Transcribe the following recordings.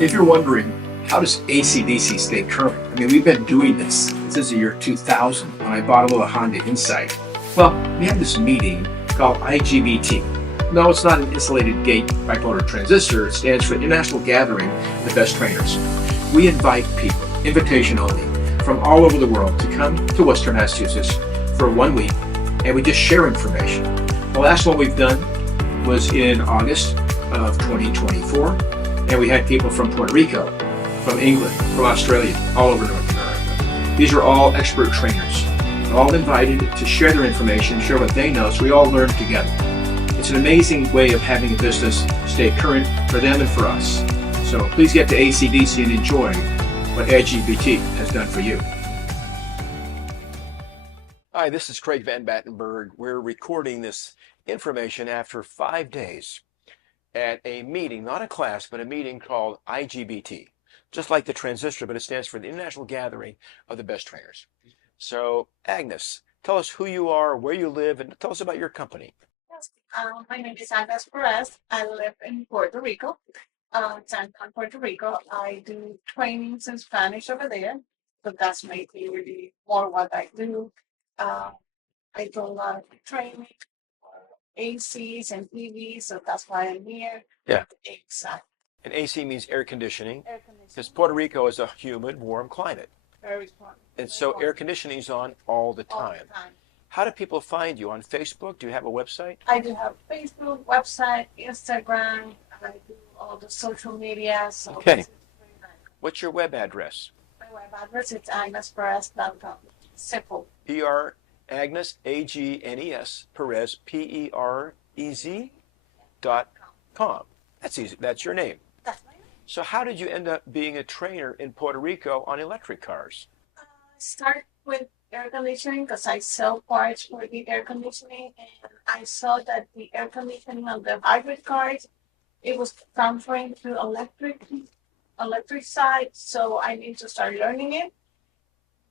If you're wondering, how does ACDC stay current? I mean, we've been doing this since the year 2000 when I bought a little Honda Insight. Well, we have this meeting called I.G.B.T. No, it's not an insulated gate bipolar transistor. It stands for International Gathering of the Best Trainers. We invite people, invitation only, from all over the world to come to Worcester, Massachusetts for 1 week, and we just share information. The last one we've done was in August of 2024. And we had people from Puerto Rico, from England, from Australia, all over North America. These are all expert trainers, all invited to share their information, share what they know, so we all learn together. It's an amazing way of having a business stay current for them and for us. So please get to ACDC and enjoy what I.G.B.T has done for you. Hi, this is Craig Van Battenberg. We're recording this information after 5 days at a meeting, not a class, but a meeting called I.G.B.T. Just like the transistor, but it stands for the International Gathering of the Best Trainers. So, Agnes, tell us who you are, where you live, and tell us about your company. Yes. My name is Perez. I live in Puerto Rico, San Juan, Puerto Rico. I do trainings in Spanish over there, so that's maybe really more what I do. I do a lot of training for ACs and EVs, so that's why I'm here. Yeah. Exactly. And AC means air conditioning, Air because conditioning. Puerto Rico is a humid, warm climate. Very fun. And so air conditioning is on all the All time. the time. How do people find you? On Facebook? Do you have a website? I do have Facebook, website, Instagram. I do all the social media. So Okay. this is very nice. What's your web address? My web address is agnesperez.com. Simple. PR Agnes, A-G-N-E-S, Perez, P-E-R-E-Z.com. That's easy. That's your name. That's my name. So how did you end up being a trainer in Puerto Rico on electric cars? I start with air conditioning because I sell parts for the air conditioning, and I saw that the air conditioning on the hybrid cars, it was transferring to electric side, so I need to start learning it.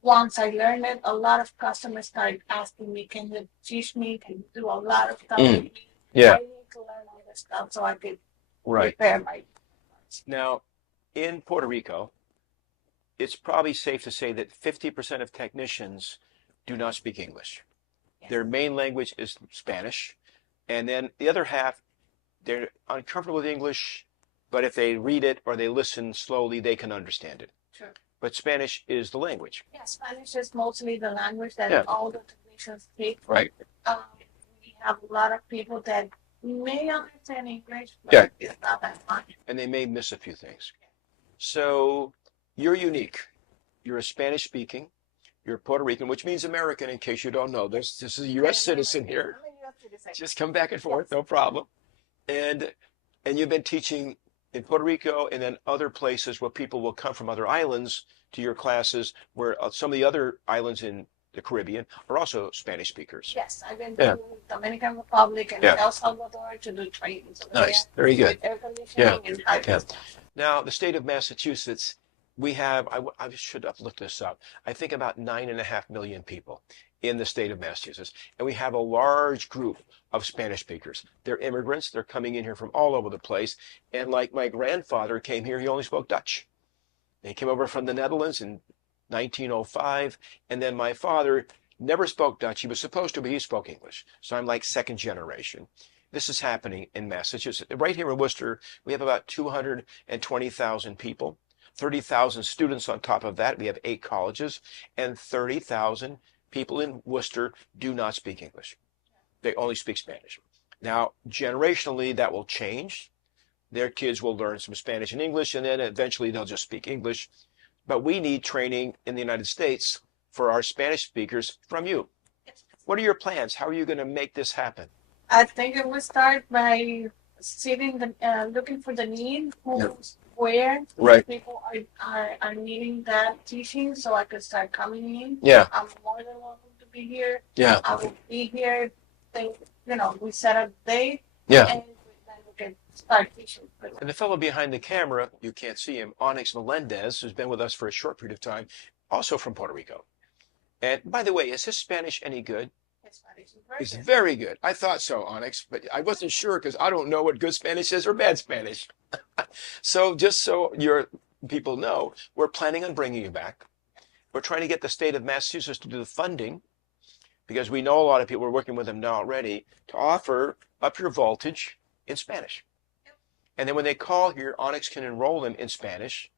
Once I learned it, a lot of customers started asking me, can you teach me? Can you do a lot of stuff with me? Yeah. I need to learn all this stuff so I could Right. repair my parts. Now, in Puerto Rico, it's probably safe to say that 50% of technicians do not speak English. Yes. Their main language is Spanish. And then the other half, they're uncomfortable with English, but if they read it or they listen slowly, they can understand it. Sure. But Spanish is the language. Yeah, Spanish is mostly the language that Yeah. all the technicians speak. Right. We have a lot of people that may understand English, but Yeah. it's not that much. And they may miss a few things. So you're unique. You're a Spanish speaking. You're Puerto Rican, which means American in case you don't know this. This is a U.S. citizen here. I'm a US citizen. Just come back and forth, no problem. And you've been teaching in Puerto Rico and then other places where people will come from other islands to your classes, where some of the other islands in the Caribbean are also Spanish speakers. Yes, I've been Yeah. to Dominican Republic and Yeah. El Salvador to do trainings. over Nice. there Very good. with air conditioning and hybrid Yeah. stuff. Now, the state of Massachusetts, we have, I should have looked this up, I think about 9.5 million people in the state of Massachusetts. And we have a large group of Spanish speakers. They're immigrants. They're coming in here from all over the place. And like my grandfather came here, he only spoke Dutch. He came over from the Netherlands in 1905. And then my father never spoke Dutch. He was supposed to, but he spoke English. So I'm like second generation. This is happening in Massachusetts. Right here in Worcester, we have about 220,000 people, 30,000 students on top of that. We have 8 colleges, and 30,000 people in Worcester do not speak English. They only speak Spanish. Now, generationally, that will change. Their kids will learn some Spanish and English, and then eventually they'll just speak English. But we need training in the United States for our Spanish speakers from you. What are your plans? How are you going to make this happen? I think it will start by looking for the need, where Right. people are needing that teaching, so I could start coming in. Yeah. I'm more than welcome to be here. Yeah. I will be here. We set a date, Yeah. and then we can start teaching. And the fellow behind the camera, you can't see him, Onyx Melendez, who's been with us for a short period of time, also from Puerto Rico. And by the way, is his Spanish any good? His Spanish is very It's good. very good. I thought so, Onyx, but I wasn't sure because I don't know what good Spanish is or bad Spanish. So just so your people know, we're planning on bringing you back. We're trying to get the state of Massachusetts to do the funding because we know a lot of people are working with them now already to offer up your voltage in Spanish. And then when they call here, Onyx can enroll them in Spanish.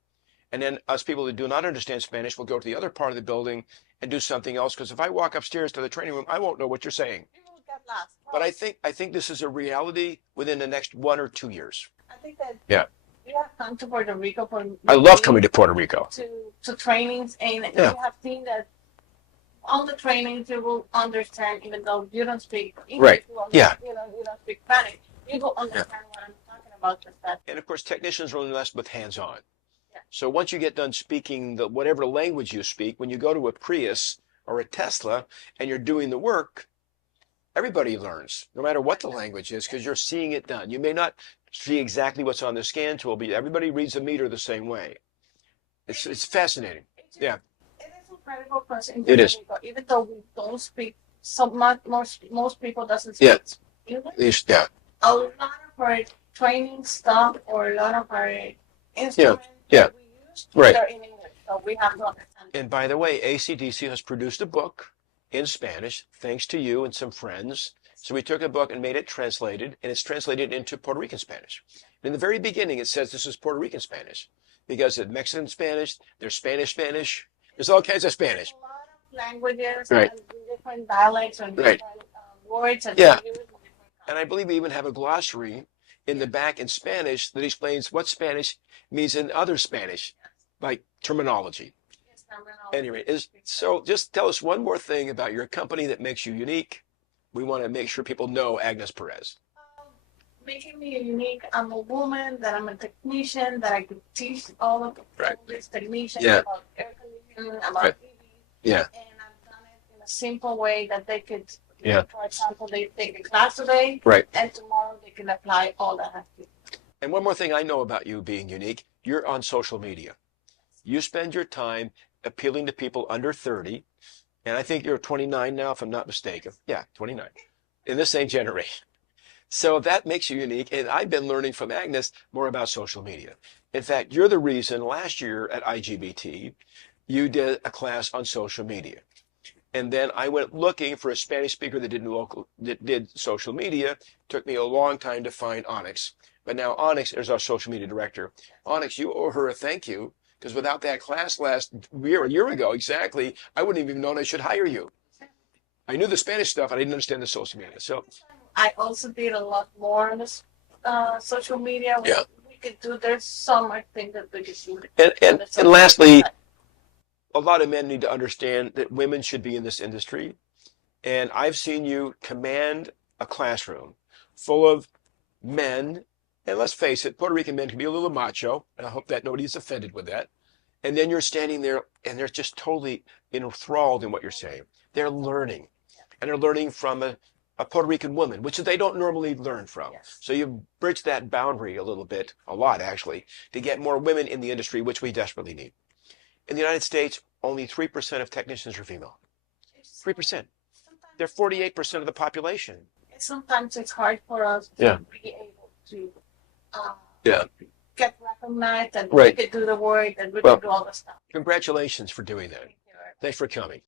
And then us people who do not understand Spanish will go to the other part of the building and do something else. Because if I walk upstairs to the training room, I won't know what you're saying. People get lost. But I think this is a reality within the next 1 or 2 years. I think that Yeah. you have come to Puerto Rico for I love coming to Puerto Rico. to trainings, and Yeah. you have seen that on the trainings you will understand, even though you don't speak English. Right. Yeah. You don't speak Spanish. You will understand what I'm talking about. Just that. And of course, technicians are only less with hands-on. Yeah. So once you get done speaking whatever language you speak, when you go to a Prius or a Tesla and you're doing the work, everybody learns, no matter what the language is, because you're seeing it done. You may not see exactly what's on the scan tool, but everybody reads a meter the same way. It's fascinating. Yeah. It is incredible because in It Puerto is. Rico, even though we don't speak so much, most people doesn't speak Yeah. English. Yeah. A lot of our training stuff or a lot of our instruments Yeah. that we use, Right. they're in English, so we have to understand. And by the way, ACDC has produced a book in Spanish, thanks to you and some friends. So we took a book and made it translated, and it's translated into Puerto Rican Spanish. In the very beginning, it says this is Puerto Rican Spanish because it's Mexican Spanish, there's Spanish Spanish, there's all kinds of Spanish. A lot of languages Right. and different dialects and Right. different words and Yeah. we use in different And I believe we even have a glossary in the back in Spanish that explains what Spanish means in other Spanish, like terminology. Anyway, so just tell us one more thing about your company that makes you unique. We want to make sure people know Agnes Perez. Making me unique. I'm a woman, that I'm a technician, that I could teach all of Right. these technicians Yeah. about air conditioning, about Right. EV. Yeah. And I've done it in a simple way that they could, Yeah. for example, they take a class today, Right. and tomorrow they can apply all that has to. And one more thing I know about you being unique, you're on social media. You spend your time appealing to people under 30, and I think you're 29 now, if I'm not mistaken. Yeah, 29, in the same generation. So that makes you unique, and I've been learning from Agnes more about social media. In fact, you're the reason last year at I.G.B.T, you did a class on social media. And then I went looking for a Spanish speaker that did social media. Took me a long time to find Onyx. But now Onyx is our social media director. Onyx, you owe her a thank you, because without that class last year, a year ago exactly, I wouldn't have even known I should hire you. I knew the Spanish stuff, I didn't understand the social media. So I also did a lot more on this social media. Yeah. We could do. There's so much things that we could do. and lastly, a lot of men need to understand that women should be in this industry. And I've seen you command a classroom full of men. And let's face it, Puerto Rican men can be a little macho. And I hope that nobody's offended with that. And then you're standing there and they're just totally enthralled in what you're saying. They're learning. And they're learning from a Puerto Rican woman, which they don't normally learn from. Yes. So you bridge that boundary a little bit, a lot actually, to get more women in the industry, which we desperately need. In the United States, only 3% of technicians are female. 3%. They're 48% of the population. Sometimes it's hard for us to Yeah. be able to Yeah. get recognized, that Right. we could do the work, that we Well, could do all the stuff. Congratulations for doing that. Thank you. Thanks for coming.